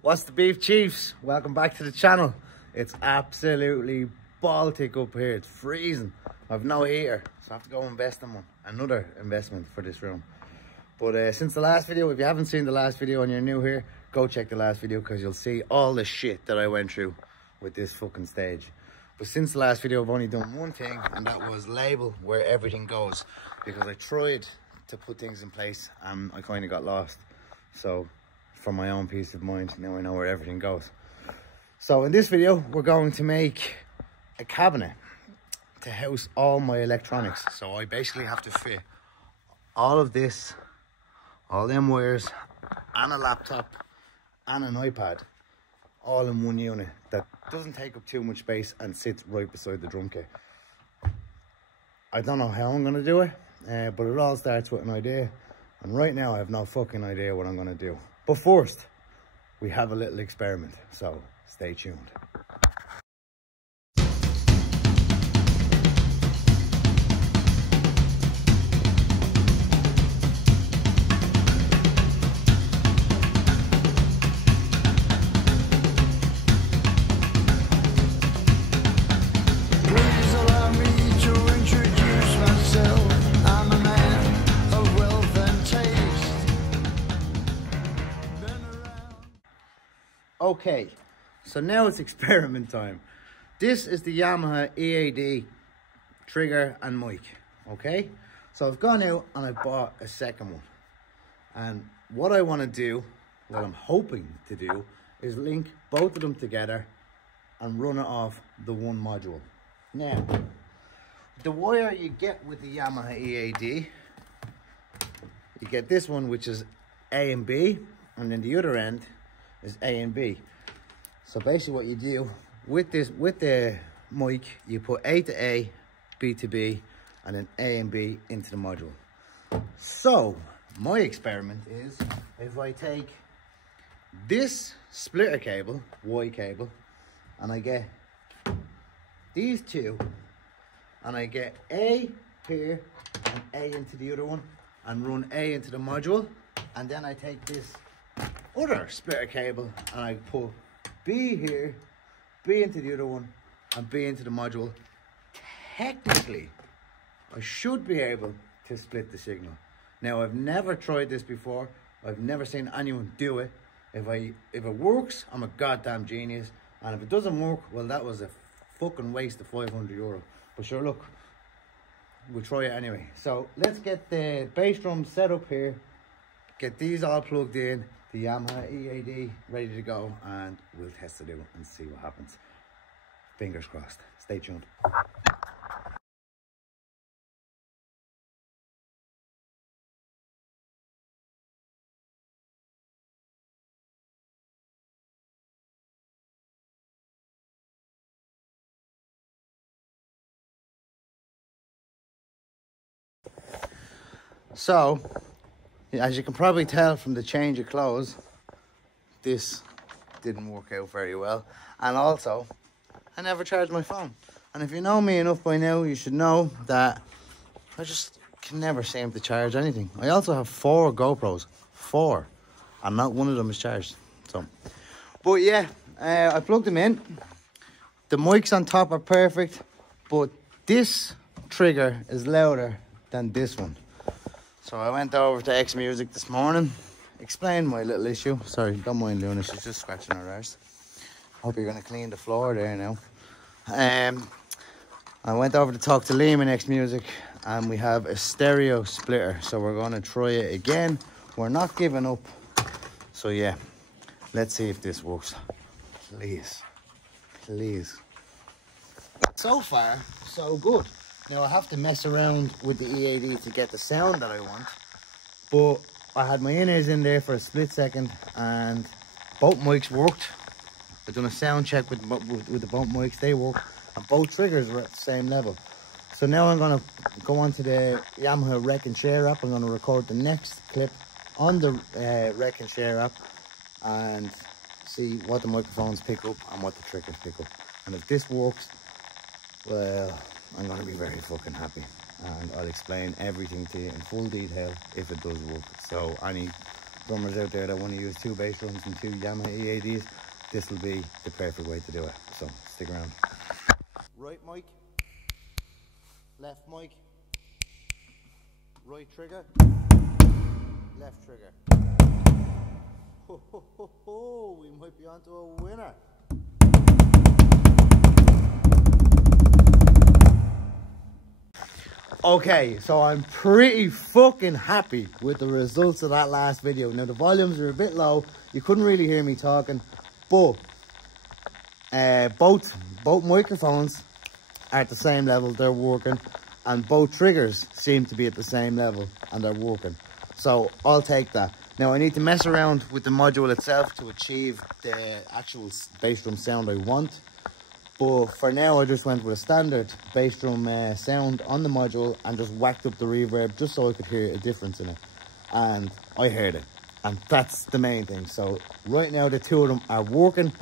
What's the beef, chiefs? Welcome back to the channel. It's absolutely Baltic up here. It's freezing. I've no heater, so I have to go invest in one. Another investment for this room. But since the last video, if you haven't seen the last video and you're new here, go check the last video because you'll see all the shit that I went through with this fucking stage. But since the last video, I've only done one thing, and that was label where everything goes, because I tried to put things in place and I kind of got lost. So for my own peace of mind, now I know where everything goes. So in this video, we're going to make a cabinet to house all my electronics. So I basically have to fit all of this, all them wires, and a laptop and an iPad all in one unit that doesn't take up too much space and sits right beside the drum kit. I don't know how I'm going to do it, but it all starts with an idea, and right now I have no fucking idea what I'm going to do. But first, we have a little experiment, so stay tuned. Okay, so now it's experiment time. This is the Yamaha EAD trigger and mic, okay? So I've gone out and I bought a second one. And what I want to do, what I'm hoping to do, is link both of them together and run it off the one module. Now, the wire you get with the Yamaha EAD, you get this one, which is A and B, and then the other end is A and B. So basically what you do with this, with the mic, you put A to A, B to B, and then A and B into the module. So my experiment is, if I take this splitter cable, Y cable, and I get these two, and I get A here and A into the other one, and run A into the module, and then I take this other splitter cable and I put B here, B into the other one, and B into the module. Technically, I should be able to split the signal. Now, I've never tried this before. I've never seen anyone do it. If it works, I'm a goddamn genius. And if it doesn't work, well, that was a fucking waste of €500. But sure, look, we'll try it anyway. So let's get the bass drum set up here, get these all plugged in, the Yamaha EAD ready to go, and we'll test it out and see what happens. Fingers crossed. Stay tuned. So, as you can probably tell from the change of clothes, this didn't work out very well. And also, I never charged my phone. And if you know me enough by now, you should know that I just can never seem to charge anything. I also have 4 GoPros. 4. And not one of them is charged. So, but yeah, I plugged them in. The mics on top are perfect, but this trigger is louder than this one. So I went over to X Music this morning, explained my little issue. Sorry, don't mind Luna, she's just scratching her arse. Hope you're going to clean the floor there now. I went over to talk to Liam in X Music, and we have a stereo splitter. So we're going to try it again. We're not giving up. So yeah, let's see if this works. Please, please. So far, so good. Now, I have to mess around with the EAD to get the sound that I want, but I had my in-ears in there for a split second and both mics worked. I've done a sound check with the both mics, they work, and both triggers were at the same level. So now I'm going to go onto the Yamaha Rec and Share app. I'm going to record the next clip on the Rec and Share app and see what the microphones pick up and what the triggers pick up. And if this works, well, I'm going to be very fucking happy, and I'll explain everything to you in full detail if it does work. So any drummers out there that want to use 2 bass drums and 2 Yamaha EADs, this will be the perfect way to do it. So stick around. Right mic, left mic, right trigger, left trigger. Ho, ho, ho, ho. We might be onto a winner. Okay, so I'm pretty fucking happy with the results of that last video. Now the volumes are a bit low, you couldn't really hear me talking, but both microphones are at the same level, they're working, and both triggers seem to be at the same level and they're working. So I'll take that. Now I need to mess around with the module itself to achieve the actual bass drum sound I want. But for now, I just went with a standard bass drum sound on the module and just whacked up the reverb just so I could hear a difference in it. And I heard it. And that's the main thing. So right now, the 2 of them are working.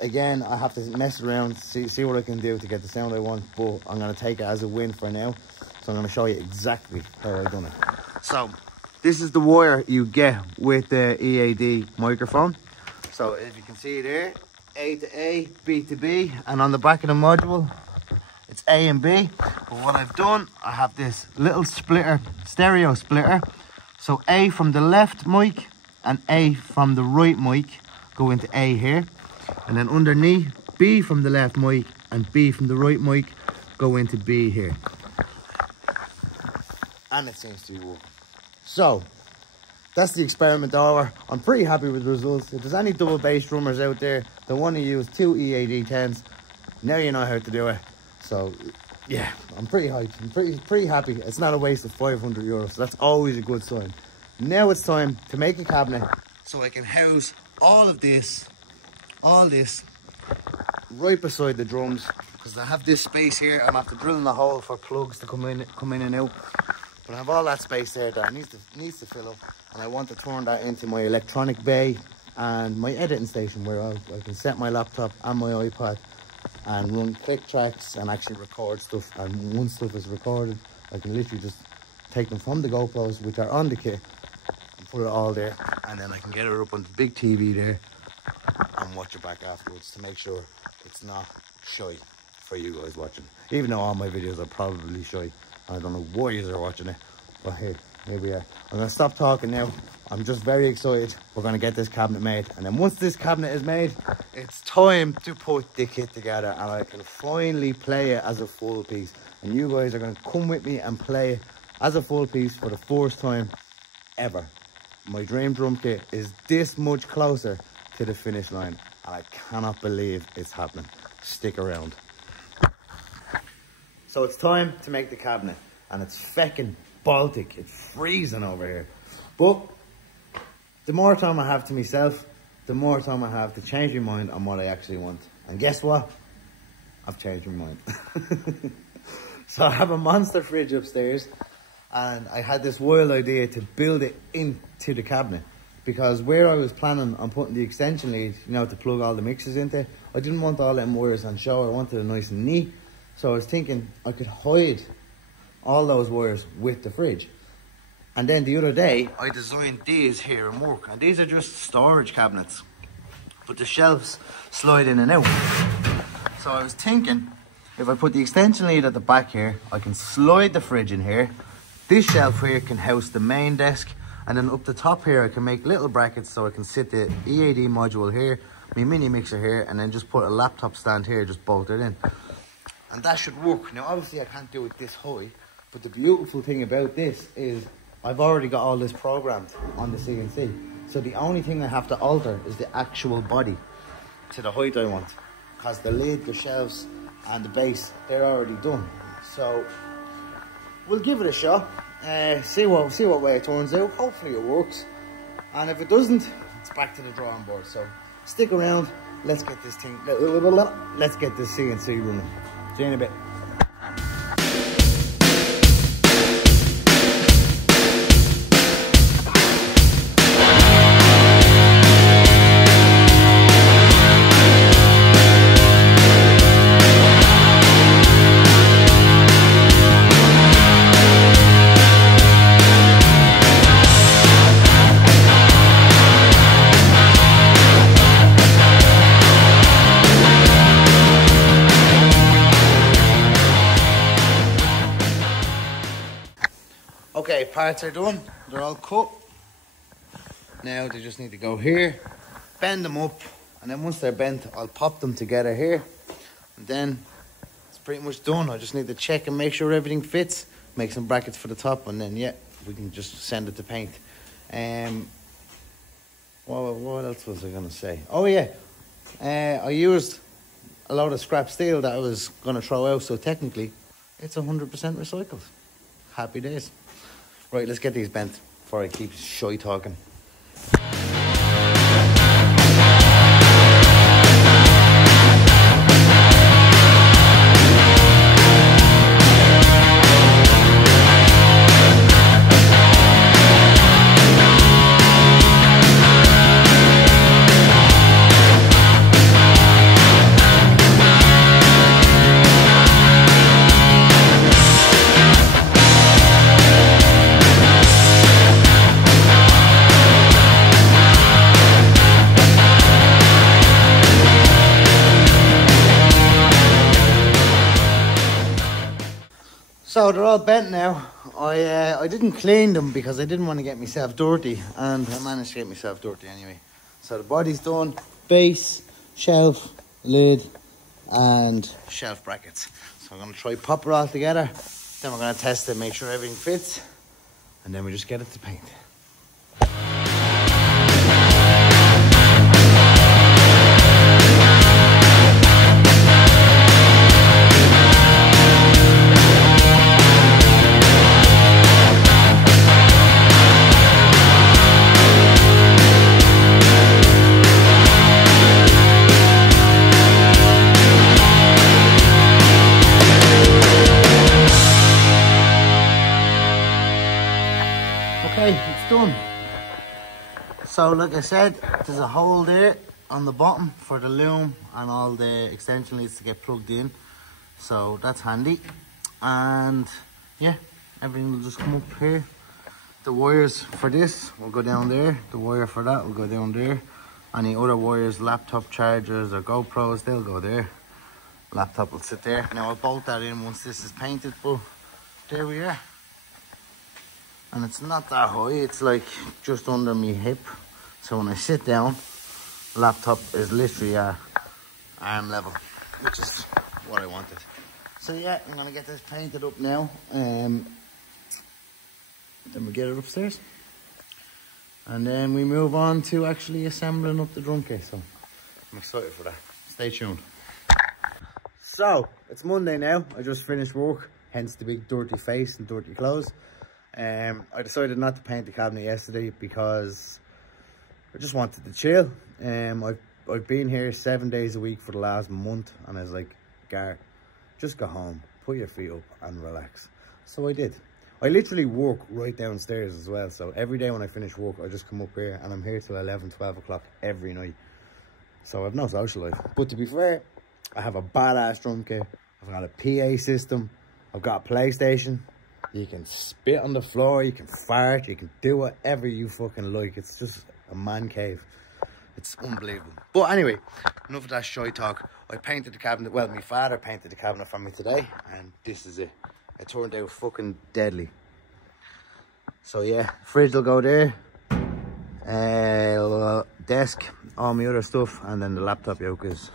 Again, I have to mess around, see what I can do to get the sound I want. But I'm going to take it as a win for now. So I'm going to show you exactly how I've done it. So this is the wire you get with the EAD microphone. So if you can see there, A to A, B to B, and on the back of the module, it's A and B. But what I've done, I have this little splitter, stereo splitter. So A from the left mic and A from the right mic go into A here. And then underneath, B from the left mic and B from the right mic go into B here. And it seems to be working. So, that's the experiment over. I'm pretty happy with the results. If there's any double bass drummers out there that want to use 2 EAD10s, now you know how to do it. So yeah, I'm pretty hyped. I'm pretty happy. It's not a waste of 500 euros. So that's always a good sign. Now it's time to make a cabinet so I can house all this right beside the drums, because I have this space here. I'm after drilling a hole for plugs to come in and out. But I have all that space there that needs to fill up, and I want to turn that into my electronic bay and my editing station, where I can set my laptop and my iPad and run click tracks and actually record stuff. And once stuff is recorded, I can literally just take them from the GoPros, which are on the kit, and put it all there, and then I can get it up on the big TV there and watch it back afterwards to make sure it's not shy for you guys watching. Even though all my videos are probably shy. I don't know why you're watching it, but here we are. I'm going to stop talking now. I'm just very excited. We're going to get this cabinet made. And then once this cabinet is made, it's time to put the kit together. And I can finally play it as a full piece. And you guys are going to come with me and play it as a full piece for the first time ever. My dream drum kit is this much closer to the finish line. And I cannot believe it's happening. Stick around. So it's time to make the cabinet, and it's feckin' Baltic. It's freezing over here. But the more time I have to myself, the more time I have to change my mind on what I actually want. And guess what? I've changed my mind. So I have a monster fridge upstairs, and I had this wild idea to build it into the cabinet, because where I was planning on putting the extension lead, you know, to plug all the mixers into, I didn't want all them wires on show. I wanted it nice and neat. So I was thinking I could hide all those wires with the fridge. And then the other day, I designed these here in work. And these are just storage cabinets. But the shelves slide in and out. So I was thinking, if I put the extension lead at the back here, I can slide the fridge in here. This shelf here can house the main desk. And then up the top here, I can make little brackets so I can sit the EAD module here, my mini mixer here, and then just put a laptop stand here, just bolt it in. And that should work. Now, obviously, I can't do it this high, but the beautiful thing about this is I've already got all this programmed on the CNC. So the only thing I have to alter is the actual body to the height I want, because the lid, the shelves, and the base, they're already done. So we'll give it a shot. See what way it turns out. Hopefully it works. And if it doesn't, it's back to the drawing board. So stick around. Let's get this thing. Let's get this CNC running. See you in a bit. parts are done. They're all cut. Now they just need to go here, bend them up, and then once they're bent, I'll pop them together here. And then it's pretty much done. I just need to check and make sure everything fits, make some brackets for the top, and then yeah, we can just send it to paint. What else was I gonna say? Oh yeah, I used a lot of scrap steel that I was gonna throw out, so technically it's 100% recycled. Happy days. Right, let's get these bent before I keep shy talking. So they're all bent now. I didn't clean them because I didn't want to get myself dirty, and I managed to get myself dirty anyway. So the body's done, base, shelf, lid, and shelf brackets. So I'm going to try pop it all together, then we're going to test it, make sure everything fits, and then we just get it to paint. Okay, it's done. So like I said, there's a hole there on the bottom for the loom and all the extension leads to get plugged in. So that's handy. And yeah, everything will just come up here. The wires for this will go down there. The wire for that will go down there. Any other wires, laptop chargers or GoPros, they'll go there. Laptop will sit there. Now I'll bolt that in once this is painted, but there we are. And it's not that high, it's like just under my hip. So when I sit down, the laptop is literally at arm level, which is what I wanted. So yeah, I'm gonna get this painted up now. Then we get it upstairs. And then we move on to actually assembling up the drum case. So I'm excited for that. Stay tuned. So it's Monday now. I just finished work, hence the big dirty face and dirty clothes. I decided not to paint the cabinet yesterday because I just wanted to chill. I've been here 7 days a week for the last month, and I was like, Gar, just go home, put your feet up and relax. So I did. I literally work right downstairs as well. So every day when I finish work, I just come up here, and I'm here till 11, 12 o'clock every night. So I've no social life. But to be fair, I have a badass drum kit. I've got a PA system. I've got a PlayStation. You can spit on the floor, you can fart, you can do whatever you fucking like. It's just a man cave. It's unbelievable. But anyway, enough of that shy talk. I painted the cabinet. Well, my father painted the cabinet for me today, and this is it. It turned out fucking deadly. So yeah, fridge will go there. Desk, all my other stuff, and then the laptop yoke is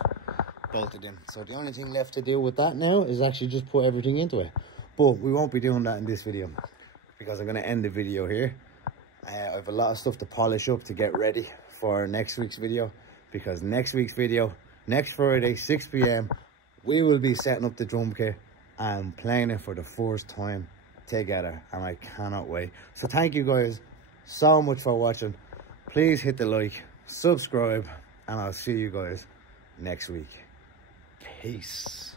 bolted in. So the only thing left to do with that now is actually just put everything into it. But we won't be doing that in this video because I'm going to end the video here. I have a lot of stuff to polish up to get ready for next week's video, because next week's video, next Friday, 6 PM, we will be setting up the drum kit and playing it for the first time together, and I cannot wait. So thank you guys so much for watching. Please hit the like, subscribe, and I'll see you guys next week. Peace.